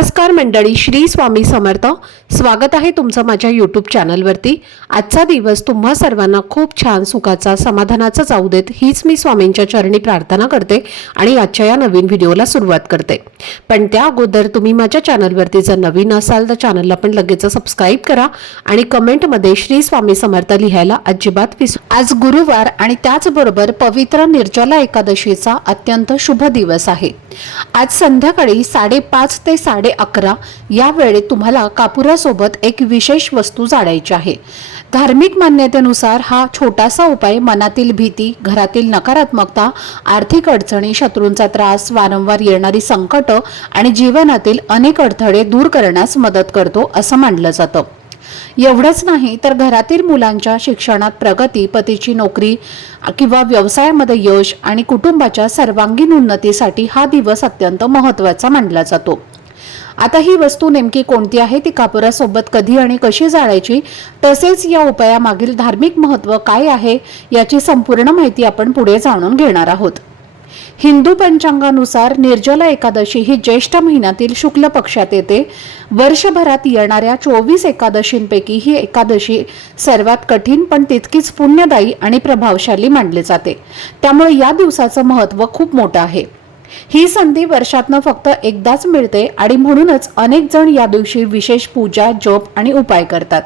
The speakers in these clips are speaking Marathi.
नमस्कार मंडळी, श्री स्वामी समर्थ. स्वागत आहे तुमचं माझ्या यूट्यूब चॅनलवरती. आजचा दिवस तुम्हा सर्वांना खूप छान, सुखाचा, समाधानाचा जाऊ देत, हीच मी स्वामींच्या चरणी प्रार्थना करते आणि आजच्या या नवीन व्हिडिओला सुरुवात करते. पण त्या अगोदर तुम्ही माझ्या चॅनलवरती जर नवीन असाल तर चॅनलला पण लगेच सबस्क्राईब करा आणि कमेंटमध्ये श्री स्वामी समर्थ लिहायला अजिबात विसरू. आज गुरुवार आणि त्याचबरोबर पवित्र निर्जला एकादशीचा अत्यंत शुभ दिवस आहे. आज संध्याकाळी 5:30 ते 11:30 या वेळेत तुम्हाला कापुरासोबत एक विशेष वस्तू जाळायची आहे. धार्मिक मान्यतेनुसार हा छोटासा उपाय मनातील भीती, घरातील नकारात्मकता, आर्थिक अडचणी, शत्रूंचा त्रास, वारंवार येणारी संकट आणि जीवनातील अनेक अडथळे दूर करण्यास मदत करतो असं मानलं जातं. एवढंच नाही तर घरातील मुलांच्या शिक्षणात प्रगती, पतीची नोकरी किंवा व्यवसायामध्ये यश आणि कुटुंबाच्या सर्वांगीण उन्नतीसाठी हा दिवस अत्यंत महत्त्वाचा मानला जातो. आता ही वस्तू नेमकी कोणती आहे, ती कापुरासोबत कधी आणि कशी जाळायची, तसेच या उपायामागील धार्मिक महत्त्व काय आहे याची संपूर्ण माहिती आपण पुढे जाणून घेणार आहोत. हिंदू पंचांगानुसार निर्जला एकादशी ही ज्येष्ठ महिन्यातील शुक्ल पक्षात येते. वर्षभरात येणाऱ्या 24 एकादशींपैकी ही एकादशी सर्वात कठीण पण तितकीच पुण्यदायी आणि प्रभावशाली मानली जाते. त्यामुळे या दिवसाचं महत्त्व खूप मोठं आहे. ही संधी वर्षातनं फक्त एकदाच मिळते आणि म्हणूनच अनेक जण या दिवशी विशेष पूजा, जप आणि उपाय करतात.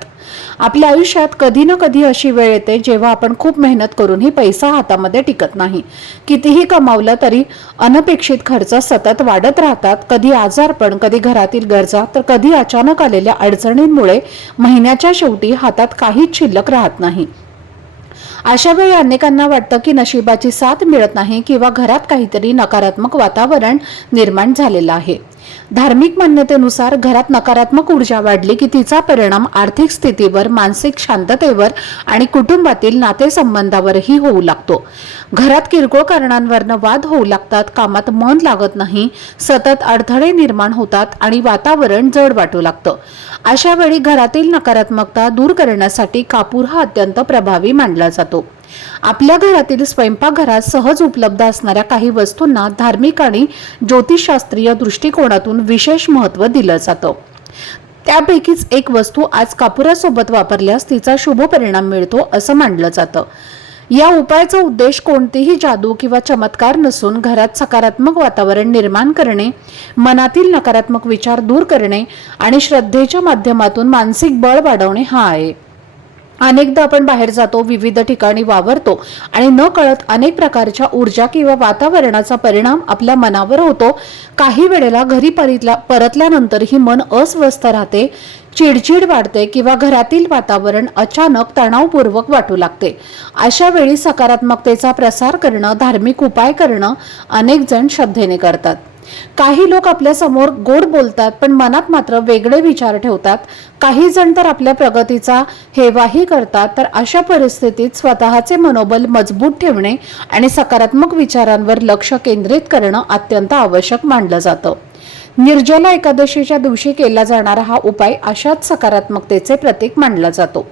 आपल्या आयुष्यात कधी ना कधी अशी वेळ येते जेव्हा आपण खूप मेहनत करूनही पैसा हातामध्ये टिकत नाही. कितीही कमावलं तरी अनपेक्षित खर्च सतत वाढत राहतात. कधी आजारपण, कधी घरातील गरजा, तर कधी अचानक आलेल्या अडचणींमुळे महिन्याच्या शेवटी हातात काहीच शिल्लक राहत नाही. अशा वेळी अनेकांना वाटतं की नशिबाची साथ मिळत नाही किंवा घरात काहीतरी नकारात्मक वातावरण निर्माण झालेलं आहे. धार्मिक मान्यतेनुसार घरात नकारात्मक ऊर्जा वाढली की तिचा परिणाम आर्थिक स्थितीवर, मानसिक शांततेवर आणि कुटुंबातील नातेसंबंधावरही होऊ लागतो. घरात किरकोळ कारणांवरनं वाद होऊ लागतात, कामात मन लागत नाही, सतत अडथळे निर्माण होतात आणि वातावरण जड वाटू लागतं. अशा वेळी घरातील नकारात्मकता दूर करण्यासाठी कापूर हा अत्यंत प्रभावी मानला जातो. आपल्या घरातील स्वयंपाकघरात सहज उपलब्ध असणाऱ्या काही वस्तूंना धार्मिक आणि ज्योतिषशास्त्रीय दृष्टिकोनातून विशेष महत्त्व दिलं जातं. त्यापैकीच एक वस्तू आज कापुरासोबत वापरल्यास तिचा शुभ परिणाम मिळतो असं मानलं जातं. या उपायाचा उद्देश कोणतीही जादू किंवा चमत्कार नसून घरात सकारात्मक वातावरण निर्माण करणे, मनातील नकारात्मक विचार दूर करणे आणि श्रद्धेच्या माध्यमातून मानसिक बळ वाढवणे हा आहे. अनेकदा आपण बाहेर जातो, विविध ठिकाणी वावरतो आणि न कळत अनेक प्रकारच्या ऊर्जा किंवा वातावरणाचा परिणाम आपल्या मनावर होतो. काही वेळेला घरी परतल्यानंतरही मन अस्वस्थ राहते, चिडचिड वाढते किंवा घरातील वातावरण अचानक तणावपूर्वक वाटू लागते. अशा वेळी सकारात्मकतेचा प्रसार करणं, धार्मिक उपाय करणं अनेक जण श्रद्धेने करतात. काही लोक आपल्या समोर गोड बोलतात पण मनात मात्र वेगळे विचार ठेवतात. काही जण तर आपल्या प्रगतीचा हेवाही करतात. तर अशा परिस्थितीत स्वतःचे मनोबल मजबूत ठेवणे आणि सकारात्मक विचारांवर लक्ष केंद्रित करणं अत्यंत आवश्यक मानलं जातं. निर्जला एकादशीच्या दिवशी केला जाणारा हा उपाय अशाच सकारात्मकतेचे प्रतीक मानला जातो.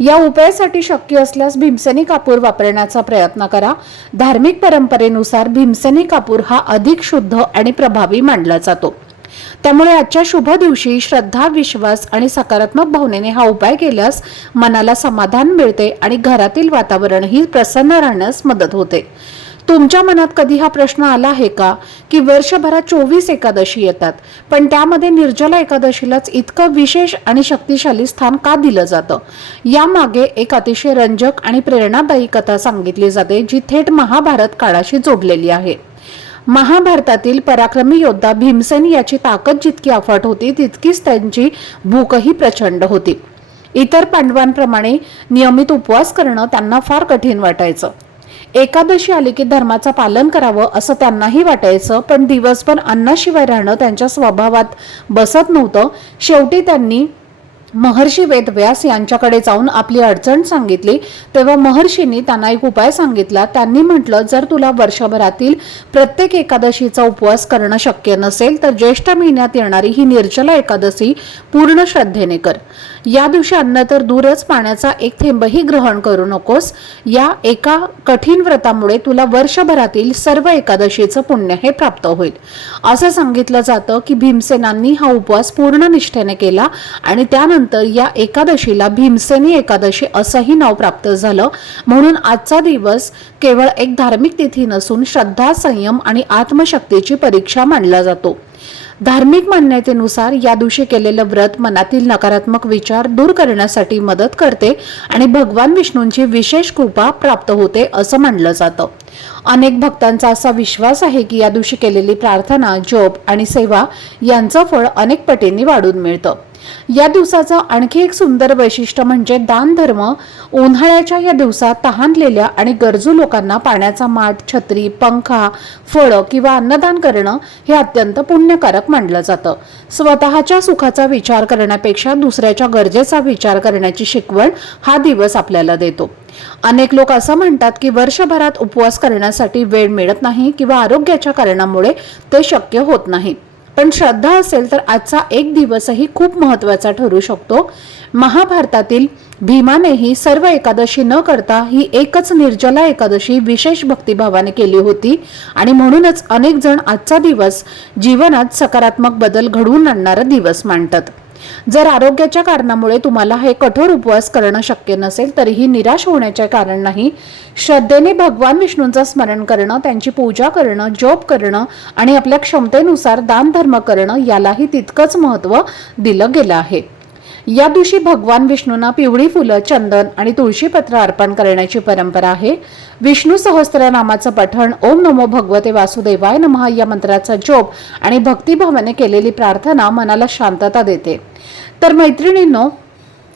या उपायासाठी शक्य असल्यास भीमसेनी कापूर वापरण्याचा प्रयत्न करा. धार्मिक परंपरेनुसार भीमसेनी कापूर हा अधिक शुद्ध आणि प्रभावी मानला जातो. त्यामुळे आजच्या शुभ दिवशी श्रद्धा, विश्वास आणि सकारात्मक भावनेने हा उपाय केल्यास मनाला समाधान मिळते आणि घरातील वातावरणही प्रसन्न राहण्यास मदत होते. तुमच्या मनात कधी हा प्रश्न आला आहे का की वर्षभरात 24 एकादशी येतात पण त्यामध्ये निर्जला एकादशीलाच इतकं विशेष आणि शक्तिशाली स्थान का दिलं जातं? यामागे एक अतिशय रंजक आणि प्रेरणादायी कथा सांगितली जाते जी थेट महाभारत काळाशी जोडलेली आहे. महाभारतातील पराक्रमी योद्धा भीमसेन याची ताकद जितकी अफाट होती तितकीच त्यांची भूकही प्रचंड होती. इतर पांडवांप्रमाणे नियमित उपवास करणं त्यांना फार कठीण वाटायचं. एकादशी आली की धर्माचं पालन करावं असं त्यांनाही वाटायचं, पण दिवसभर अन्नाशिवाय राहणं त्यांच्या स्वभावात बसत नव्हतं. शेवटी त्यांनी महर्षी वेदव्यास यांच्याकडे जाऊन आपली अडचण सांगितली तेव्हा महर्षींनी त्यांना एक उपाय सांगितला. त्यांनी म्हटलं, जर तुला वर्षभरातील प्रत्येक एकादशीचा उपवास करणं शक्य नसेल तर ज्येष्ठ महिन्यात येणारी ही निर्जला एकादशी पूर्ण श्रद्धेने कर. या दिवशी अन्न तर दूरच, पाण्याचा एक थेंबही ग्रहण करू नकोस. या एका कठीण व्रतामुळे तुला वर्षभरातील सर्व एकादशीचं पुण्य हे प्राप्त होईल. असं सांगितलं जातं की भीमसेनांनी हा उपवास पूर्ण निष्ठेने केला आणि त्यानंतर या एकादशीला भीमसेनी एकादशी असंही नाव प्राप्त झालं. म्हणून आजचा दिवस केवळ एक धार्मिक तिथी नसून श्रद्धा, संयम आणि आत्मशक्तीची परीक्षा मानला जातो. धार्मिक मान्यतेनुसार या दिवशी केलेलं व्रत मनातील नकारात्मक विचार दूर करण्यासाठी मदत करते आणि भगवान विष्णूंची विशेष कृपा प्राप्त होते असं मानलं जातं. अनेक भक्तांचा असा विश्वास आहे की या दिवशी केलेली प्रार्थना, जप आणि सेवा यांचं फळ अनेक पटींनी वाढून मिळतं. या दिवसाचं आणखी एक सुंदर वैशिष्ट्य म्हणजे दान धर्म. उन्हाळ्याच्या या दिवसात तहानलेल्या आणि गरजू लोकांना पाण्याचा माठ, छत्री, पंखा, फळं किंवा अन्नदान करणं हे अत्यंत पुण्यकारक मानलं जातं. स्वतःच्या सुखाचा विचार करण्यापेक्षा दुसऱ्याच्या गरजेचा विचार करण्याची शिकवण हा दिवस आपल्याला देतो. अनेक लोक असं म्हणतात की वर्षभरात उपवास करण्यासाठी वेळ मिळत नाही किंवा आरोग्याच्या कारणामुळे ते शक्य होत नाही. पण श्रद्धा असेल तर आजचा एक दिवसही खूप महत्त्वाचा ठरू शकतो. महाभारतातील भीमानेही सर्व एकादशी न करता ही एकच निर्जला एकादशी विशेष भक्तिभावाने केली होती आणि म्हणूनच अनेक जण आजचा दिवस जीवनात सकारात्मक बदल घडवून आणणारा दिवस मानतात. जर आरोग्याच्या कारणामुळे तुम्हाला हे कठोर उपवास करणं शक्य नसेल तरीही निराश होण्याचे कारण नाही. श्रद्धेने भगवान विष्णूंचं स्मरण करणं, त्यांची पूजा करणं, जप करणं आणि आपल्या क्षमतेनुसार दान धर्म करणं यालाही तितकंच महत्त्व दिलं गेलं आहे. या दिवशी भगवान विष्णूंना पिवळी फुलं, चंदन आणि तुळशीपत्र अर्पण करण्याची परंपरा आहे. विष्णू सहस्त्रनामाचं पठण, ओम नमो भगवते वासुदेवाय नमः या मंत्राचा जप आणि भक्तिभावाने केलेली प्रार्थना मनाला शांतता देते. तर मैत्रिणींनो,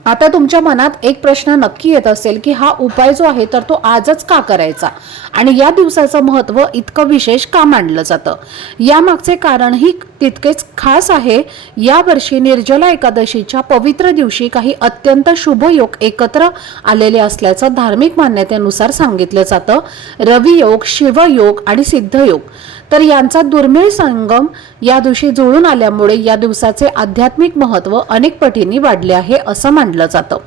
आता तुमच्या मनात एक प्रश्न नक्की येत असेल की हा उपाय जो आहे तर तो आजच का करायचा आणि या दिवसाचं महत्त्व इतकं विशेष का मानलं जातं. यामागचे कारणही तितकेच खास आहे. यावर्षी निर्जला एकादशीच्या पवित्र दिवशी काही अत्यंत शुभ योग एकत्र आलेले असल्याचं धार्मिक मान्यतेनुसार सांगितलं जातं. रवियोग, शिवयोग आणि सिद्धयोग तर यांचा दुर्मिळ संगम या दिवशी जुळून आल्यामुळे या दिवसाचे आध्यात्मिक महत्त्व अनेक पटींनी वाढले आहे असं मानलं जातं.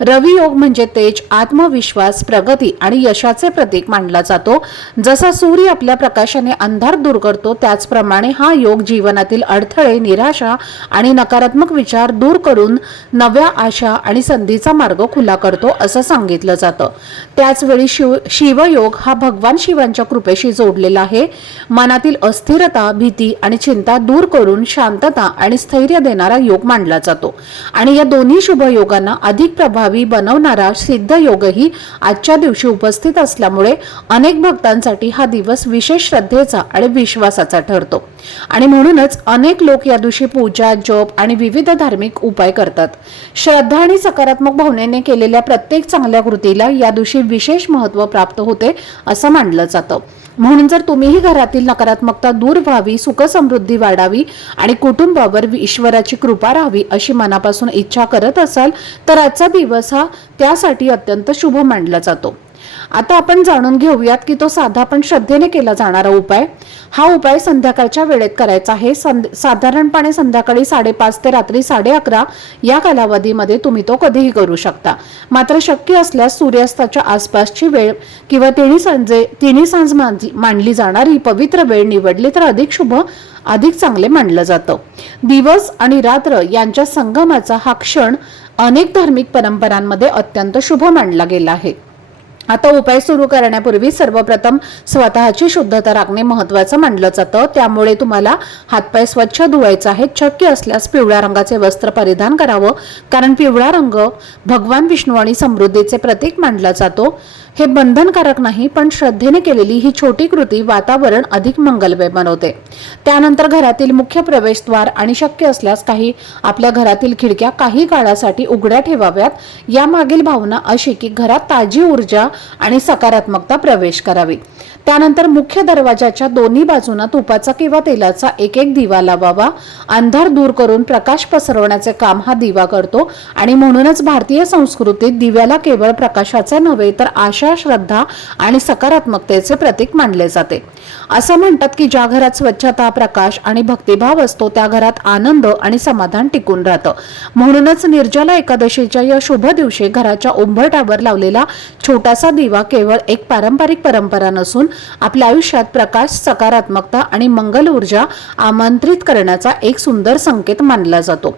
रवियोग म्हणजे तेज, आत्मविश्वास, प्रगती आणि यशाचे प्रतीक मानला जातो. जसा सूर्य आपल्या प्रकाशाने अंधार दूर करतो त्याचप्रमाणे हा योग जीवनातील अडथळे, निराशा आणि नकारात्मक विचार दूर करून नव्या आशा आणि संधीचा मार्ग खुला करतो असं सांगितलं जातं. त्याचवेळी शिवयोग हा भगवान शिवांच्या कृपेशी जोडलेला आहे. मनातील अस्थिरता, भीती आणि चिंता दूर करून शांतता आणि स्थैर्य देणारा योग मानला जातो आणि या दोन्ही शुभ योगांना अधिक प्रभावी बनवणारा सिद्ध योगही आजच्या दिवशी उपस्थित असल्यामुळे अनेक भक्तांसाठी हा दिवस विशेष श्रद्धेचा आणि विश्वासाचा ठरतो आणि म्हणूनच अनेक लोक या दिवशी पूजा, जप आणि विविध धार्मिक उपाय करतात. श्रद्धा आणि सकारात्मक भावनेने केलेल्या प्रत्येक चांगल्या कृतीला या दिवशी विशेष महत्त्व प्राप्त होते असं मानलं जातं. म्हणून जर तुम्हीही घरातील नकारात्मकता दूर व्हावी, सुख समृद्धी वाढावी आणि कुटुंबावर ईश्वराची कृपा राहावी अशी मनापासून इच्छा करत असाल तर आजचा दिवस हा त्यासाठी अत्यंत शुभ मानला जातो. आता आपण जाणून घेऊयात की तो साधा पण श्रद्धेने केला जाणारा उपाय. हा उपाय संध्याकाळच्या वेळेत करायचा आहे. साधारणपणे संध्याकाळी 5:30 ते रात्री 11:30 या कालावधीमध्ये तुम्ही तो कधीही करू शकता. मात्र शक्य असल्यास सूर्यास्ताच्या आसपासची वेळ किंवा तिन्ही सांज मानली जाणारी पवित्र वेळ निवडली तर अधिक शुभ, अधिक चांगले मानलं जातं. दिवस आणि रात्र यांच्या संगमाचा हा क्षण अनेक धार्मिक परंपरांमध्ये अत्यंत शुभ मानला गेला आहे. आता उपाय सुरू करण्यापूर्वी सर्वप्रथम स्वतःची शुद्धता राखणे महत्त्वाचं मानलं जातं. त्यामुळे तुम्हाला हातपाय स्वच्छ धुवायचे आहेत. शक्य असल्यास पिवळ्या रंगाचे वस्त्र परिधान करावं, कारण पिवळा रंग भगवान विष्णू आणि समृद्धीचे प्रतीक मानला जातो. हे बंधनकारक नाही, पण श्रद्धेने केलेली ही छोटी कृती वातावरण अधिक मंगलमय बनवते. त्यानंतर घरातील मुख्य प्रवेशद्वार आणि शक्य असल्यास काही आपल्या घरातील खिडक्या काही काळासाठी उघड्या ठेवाव्यात. यामागील भावना अशी की घरात ताजी ऊर्जा आणि सकारात्मकता प्रवेश करावी. त्यानंतर मुख्य दरवाजाच्या दोन्ही बाजूंना तुपाचा किंवा तेलाचा एक दिवा लावावा. अंधार दूर करून प्रकाश पसरवण्याचे काम हा दिवा करतो आणि म्हणूनच भारतीय संस्कृतीत दिव्याला केवळ प्रकाशाचे नव्हे तर आशा, श्रद्धा आणि सकारात्मकतेचे प्रतीक मानले जाते. असं म्हणतात की ज्या घरात स्वच्छता, प्रकाश आणि भक्तिभाव असतो त्या घरात आनंद आणि समाधान टिकून राहतं. म्हणूनच निर्जला एकादशीच्या या शुभ दिवशी घराच्या उंबरठ्यावर लावलेला छोटासा दिवा केवळ एक पारंपरिक परंपरा नसून आपल्या आयुष्यात प्रकाश, सकारात्मकता आणि मंगल ऊर्जा आमंत्रित करण्याचा एक सुंदर संकेत मानला जातो.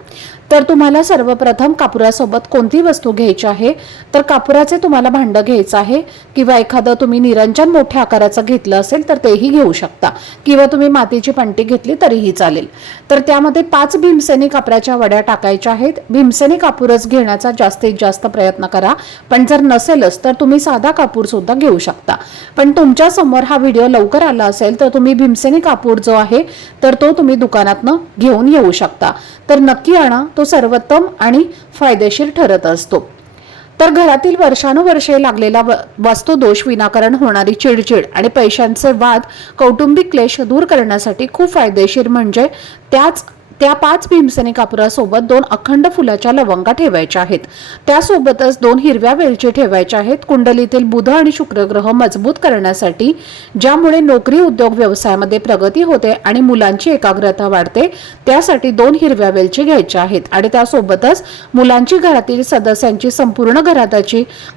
तर तुम्हाला सर्वप्रथम कापुरासोबत कोणती वस्तू घ्यायची आहे, तर कापुराचे तुम्हाला भांड घ्यायचं आहे किंवा एखादं तुम्ही निरंजन मोठ्या आकाराचं घेतलं असेल तर तेही घेऊ शकता किंवा तुम्ही मातीची पणती घेतली तरीही चालेल. तर त्यामध्ये 5 भीमसेनी कापराच्या वड्या टाकायच्या आहेत. भीमसेनी कापूरच घेण्याचा जास्तीत जास्त प्रयत्न करा, पण जर नसेलच तर तुम्ही साधा कापूर सुद्धा घेऊ शकता. पण तुमच्या समोर हा व्हिडिओ लवकर आला असेल तर तुम्ही भीमसेनी कापूर जो आहे तर तो तुम्ही दुकानातनं घेऊन येऊ शकता. तर नक्की आणा, तो सर्वोत्तम आणि फायदेशीर ठरत असतो. तर घरातील वर्षानुवर्षे लागलेला वास्तुदोष, विनाकारण होणारी चिडचिड आणि पैशांचे वाद, कौटुंबिक क्लेश दूर करण्यासाठी खूप फायदेशीर म्हणजे त्या 5 भीमसेनी कापुरासोबत 2 अखंड फुलाच्या लवंगा ठेवायच्या आहेत. त्यासोबतच 2 हिरव्या वेलची ठेवायच्या आहेत. कुंडलीतील बुध आणि शुक्र ग्रह मजबूत करण्यासाठी, ज्यामुळे नोकरी, उद्योग, व्यवसायामध्ये प्रगती होते आणि मुलांची एकाग्रता वाढते, त्यासाठी 2 हिरव्या वेलची घ्यायच्या आहेत. आणि त्यासोबतच मुलांची, घरातील सदस्यांची, संपूर्ण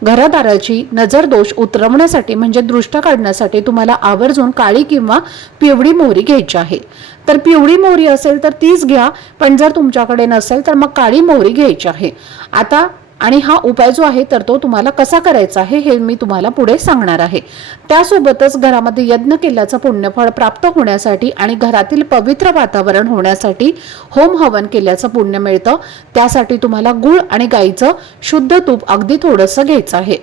घरादाराची नजर दोष उतरवण्यासाठी म्हणजे दृष्ट काढण्यासाठी तुम्हाला आवर्जून काळी किंवा पिवळी मोहरी घ्यायची आहे. तर पिवळी मोहरी असेल तर तीच घ्या, पण जर तुमच्याकडे नसेल तर मग काळी मोहरी घ्यायची आहे. आता आणि हा उपाय जो आहे तर तो तुम्हाला कसा करायचा आहे हे मी तुम्हाला पुढे सांगणार आहे. त्यासोबतच घरामध्ये यज्ञ केल्याचं पुण्यफळ प्राप्त होण्यासाठी आणि घरातील पवित्र वातावरण होण्यासाठी होम हवन केल्याचं पुण्य मिळतं. त्यासाठी तुम्हाला गूळ आणि गाईचं शुद्ध तूप अगदी थोडंसं घ्यायचं आहे,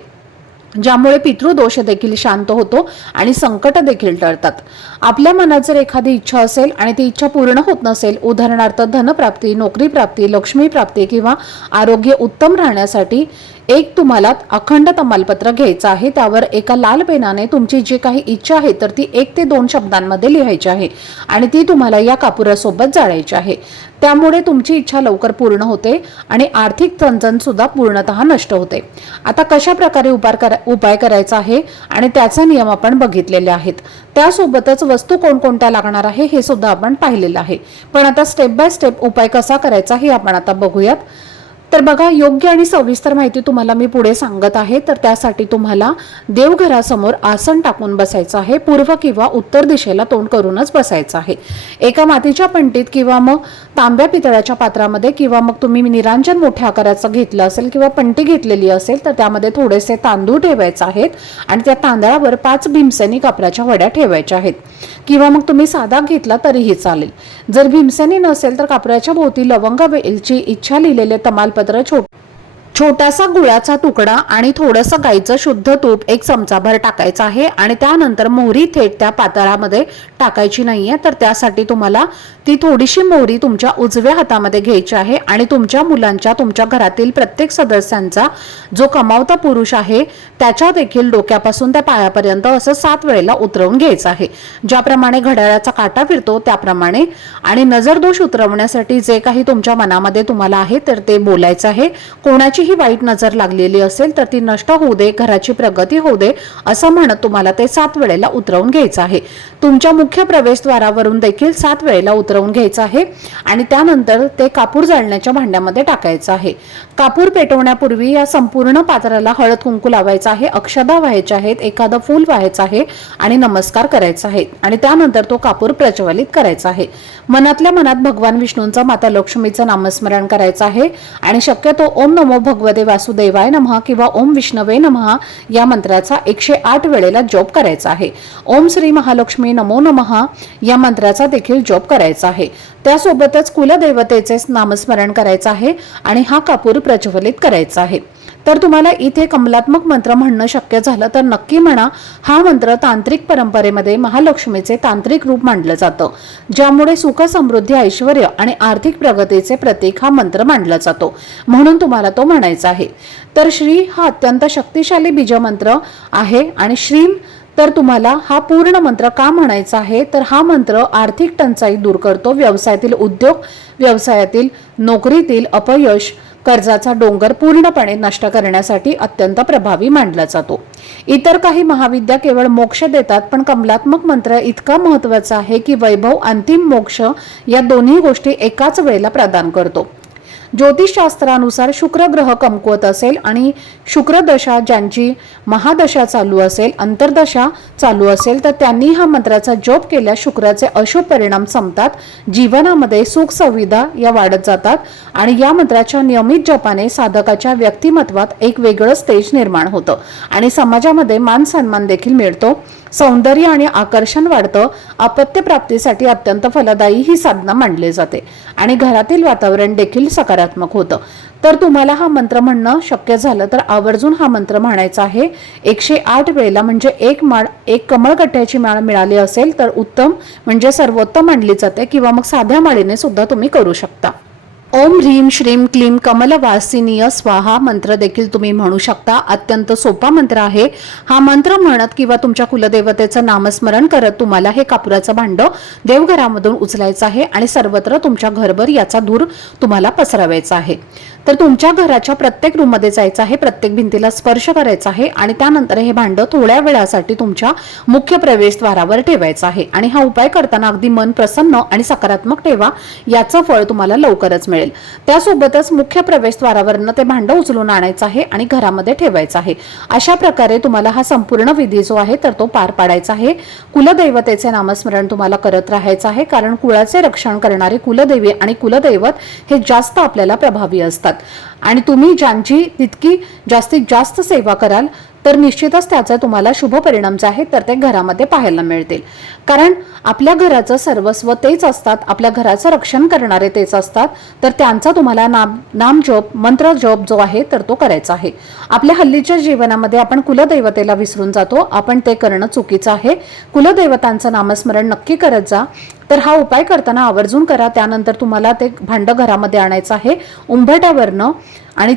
ज्यामुळे पितृदोष देखील शांत होतो आणि संकट देखील टळतात. आपल्या मनात जर एखादी इच्छा असेल आणि ती इच्छा पूर्ण होत नसेल, उदाहरणार्थ धनप्राप्ती, नोकरी प्राप्ती, लक्ष्मी प्राप्ती किंवा आरोग्य उत्तम राहण्यासाठी एक तुम्हाला अखंड तमालपत्र घ्यायचं आहे. त्यावर एका लाल पेनाने तुमची जी काही इच्छा आहे तर ती 1 ते 2 शब्दांमध्ये लिहायची आहे आणि ती तुम्हाला या कापुरासोबत जाळायची आहे. त्यामुळे तुमची इच्छा लवकर पूर्ण होते आणि आर्थिक चणचण सुद्धा पूर्णतः नष्ट होते. आता कशा प्रकारे उपाय करायचा आहे आणि त्याचे नियम आपण बघितलेले आहेत. त्यासोबतच वस्तू कोणकोणत्या लागणार आहे हे सुद्धा आपण पाहिलेलं आहे. पण आता स्टेप बाय स्टेप उपाय कसा करायचा हे आपण आता बघूयात. तर बघा, योग्य आणि सविस्तर माहिती तुम्हाला मी पुढे सांगत आहे. तर त्यासाठी तुम्हाला देवघरासमोर आसन टाकून बसायचं आहे. पूर्व किंवा उत्तर दिशेला तोंड करूनच बसायचं आहे. एका मातीच्या पणतीत किंवा मग तांब्या पितळाच्या पात्रामध्ये किंवा मग तुम्ही निरांजन मोठ्या आकाराचं घेतलं असेल किंवा पणती घेतलेली असेल तर त्यामध्ये थोडेसे तांदूळ ठेवायचे आहेत आणि त्या तांदळावर 5 भीमसेनी कापराच्या वड्या ठेवायच्या आहेत किंवा मग तुम्ही साधा घेतला तरीही चालेल. जर भीमसेनी नसेल तर कापराच्या भोवती लवंग, वेलची, इच्छा लिहिलेले तमालपत्र, छोटासा गुळाचा तुकडा आणि थोडंसं गाईचं शुद्ध तूप 1 चमचाभर टाकायचं आहे. आणि त्यानंतर मोहरी थेट त्या पातळामध्ये टाकायची नाहीये. तर त्यासाठी तुम्हाला ती थोडीशी मोहरी तुमच्या उजव्या हातामध्ये घ्यायची आहे आणि तुमच्या मुलांच्या, तुमच्या घरातील प्रत्येक सदस्यांचा जो कमावता पुरुष आहे त्याच्या देखील डोक्यापासून त्या पायापर्यंत असं 7 वेळेला उतरवून घ्यायचं आहे. ज्याप्रमाणे घड्याळाचा काटा फिरतो त्याप्रमाणे. आणि नजरदोष उतरवण्यासाठी जे काही तुमच्या मनामध्ये तुम्हाला आहे तर ते बोलायचं आहे. कोणाचीही वाईट नजर लागलेली असेल तर ती नष्ट होऊ दे, घराची प्रगती होऊ दे असं म्हणत तुम्हाला ते 7 वेळेला उतरवून घ्यायचं आहे. तुमच्या मुख्य प्रवेशद्वारावरून देखील 7 वेळेला उतरवून घ्यायचं आहे आणि त्यानंतर ते कापूर जाळण्याच्या भांड्यामध्ये टाकायचं आहे. कापूर पेटवण्यापूर्वी या संपूर्ण पात्राला हळद कुंकू लावायचं आहे, अक्षदा व्हायच्या आहेत, एखादं फूल व्हायचं आहे आणि नमस्कार करायचा आहे. आणि त्यानंतर तो कापूर प्रज्वलित करायचा आहे. मनातल्या मनात भगवान विष्णूंचं, माता लक्ष्मीचं नामस्मरण करायचं आहे आणि शक्यतो ओम नमो भगवते वासुदेवाय नमः किंवा ओम विष्णवे नमः या मंत्राचा 108 वेळेला जप करायचा आहे. ओम श्री महालक्ष्मी नमो नमः या मंत्राचा देखील जप करायचा आहे. त्यासोबतच कुलदेवतेचे नामस्मरण करायचं आहे आणि हा कापूर प्रज्वलित करायचा आहे. तर तुम्हाला इथे कमलात्मक मंत्र म्हणणं शक्य झालं तर नक्की म्हणा. हा मंत्र तांत्रिक परंपरेमध्ये महालक्ष्मीचे तांत्रिक रूप मानलं जातं, ज्यामुळे सुख, समृद्धी, ऐश्वर्य आणि आर्थिक प्रगतीचे प्रतीक हा मंत्र मानला जातो, म्हणून तुम्हाला तो म्हणायचा आहे. तर श्री हा अत्यंत शक्तिशाली बीजमंत्र आहे आणि श्रीम तर तुम्हाला हा पूर्ण मंत्र का म्हणायचा आहे, तर हा मंत्र आर्थिक टंचाई दूर करतो, व्यवसायातील उद्योग, व्यवसायातील नोकरीतील अपयश, कर्जाचा डोंगर पूर्णपणे नष्ट करण्यासाठी अत्यंत प्रभावी मानला जातो. इतर काही महाविद्या केवळ मोक्ष देतात, पण कमलात्मक मंत्र इतका महत्त्वाचा आहे की वैभव, अंतिम मोक्ष या दोन्ही गोष्टी एकाच वेळेला प्रदान करतो. ज्योतिषशास्त्रानुसार शुक्र ग्रह कमकुवत असेल आणि शुक्रदशा ज्यांची महादशा चालू असेल, अंतर्दशा चालू असेल, तर त्यांनी हा मंत्राचा जप केल्यास शुक्राचे अशुभ परिणाम संपतात, जीवनामध्ये सुख सुविधा या वाढत जातात आणि या मंत्राच्या नियमित जपाने साधकाच्या व्यक्तिमत्वात एक वेगळंच तेज निर्माण होतं आणि समाजामध्ये मान सन्मान देखील मिळतो, सौंदर्य आणि आकर्षण वाढतं. अपत्य प्राप्तीसाठी अत्यंत फलदायी ही साधना मानली जाते आणि घरातील वातावरण देखील सकारात्मक होतं. तर तुम्हाला हा मंत्र म्हणणं शक्य झालं तर आवर्जून हा मंत्र म्हणायचा आहे 108 वेळेला. म्हणजे एक कमळकट्ट्याची माळ मिळाली असेल तर उत्तम, म्हणजे सर्वोत्तम मानली जाते, किंवा मग साध्या माळेने सुद्धा तुम्ही करू शकता. ओम ह्रीम श्रीम क्लीम कमलवासिनीय स्वाहा मंत्र देखील तुम्ही म्हणू शकता. अत्यंत सोपा मंत्र आहे. हा मंत्र म्हणत किंवा तुमच्या कुलदेवतेचं नामस्मरण करत तुम्हाला हे कापुराचं भांडं देवघरामधून उचलायचं आहे आणि सर्वत्र तुमच्या घरभर याचा धूर तुम्हाला पसरवायचा आहे. तर तुमच्या घराच्या प्रत्येक रूममध्ये जायचं आहे, प्रत्येक भिंतीला स्पर्श करायचा आहे आणि त्यानंतर हे भांडं थोड्या वेळासाठी तुमच्या मुख्य प्रवेशद्वारावर ठेवायचं आहे. आणि हा उपाय करताना अगदी मन प्रसन्न आणि सकारात्मक ठेवा, याचं फळ तुम्हाला लवकरच मिळेल. त्यासोबतच मुख्य प्रवेशद्वारावरनं ते भांडं उचलून आणायचं आहे आणि घरामध्ये ठेवायचं आहे. अशा प्रकारे तुम्हाला हा संपूर्ण विधी जो आहे तर तो पार पाडायचा आहे. कुलदैवतेचे नामस्मरण तुम्हाला करत राहायचं आहे, कारण कुळाचे रक्षण करणारे कुलदेवी आणि कुलदैवत हे जास्त आपल्याला प्रभावी असतात आणि तुम्ही ज्यांची तितकी जास्तीत जास्त सेवा कराल तर निश्चितच त्याचा तुम्हाला शुभ परिणाम जे आहेत तर ते घरामध्ये पाहायला मिळतील. कारण आपल्या घराचं सर्वस्व तेच असतात, आपल्या घराचं रक्षण करणारे तेच असतात, तर त्यांचा तुम्हाला नाम जप, मंत्र जप जो आहे तर तो करायचा आहे. आपल्या हल्लीच्या जीवनामध्ये आपण कुलदैवतेला विसरून जातो, आपण ते करणं चुकीचं आहे. कुलदैवतांचं नामस्मरण नक्की करत जा. तर हा उपाय करताना आवर्जून करा. त्यानंतर तुम्हाला ते भांडं घरामध्ये आणायचं आहे उंबरठ्यावरनं आणि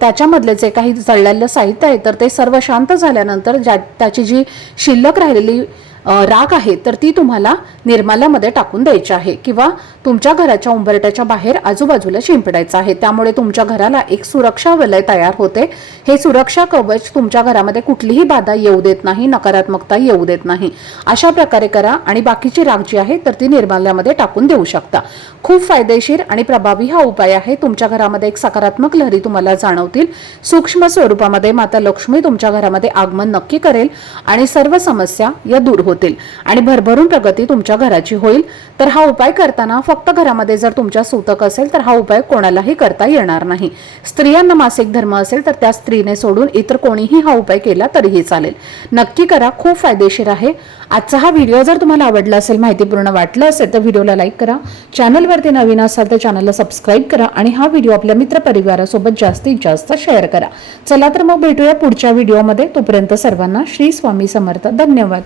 त्याच्यामधले जे काही जळलेलं साहित्य आहे तर ते सर्व शांत झाल्यानंतर त्याची जी शिल्लक राहिलेली राख आहे तर ती तुम्हाला निर्माल्यामध्ये टाकून द्यायची आहे किंवा तुमच्या घराच्या उंबरट्याच्या बाहेर आजूबाजूला शिंपडायचं आहे. त्यामुळे तुमच्या घराला एक सुरक्षा वलय तयार होते. हे सुरक्षा कवच तुमच्या घरामध्ये कुठलीही बाधा येऊ देत नाही, नकारात्मकता येऊ देत नाही. अशा प्रकारे करा आणि बाकीची राख जी आहे तर ती निर्माल्यामध्ये टाकून देऊ शकता. खूप फायदेशीर आणि प्रभावी हा उपाय आहे. तुमच्या घरामध्ये एक सकारात्मक लहरी तुम्हाला जाणवतील. सूक्ष्म स्वरूपामध्ये माता लक्ष्मी तुमच्या घरामध्ये आगमन नक्की करेल आणि सर्व समस्या या दूर होतील आणि भरभरून प्रगती तुमच्या घराची होईल. तर हा उपाय करताना फक्त घरामध्ये जर तुमच्या सूतक असेल तर हा उपाय कोणालाही करता येणार नाही. स्त्रियांना मासिक धर्म असेल तर त्या स्त्रीने सोडून इतर कोणीही हा उपाय केला तरीही चालेल. नक्की करा, खूप फायदेशीर आहे. आजचा हा व्हिडिओ जर तुम्हाला आवडला असेल, माहितीपूर्ण वाटलं असेल तर व्हिडिओला लाईक करा. चॅनलवरती नवीन असाल तर चॅनलला सबस्क्राईब करा आणि हा व्हिडिओ आपल्या मित्रपरिवारासोबत जास्तीत जास्त शेअर करा. चला तर मग भेटूया पुढच्या व्हिडिओमध्ये. तोपर्यंत सर्वांना श्री स्वामी समर्थ. धन्यवाद.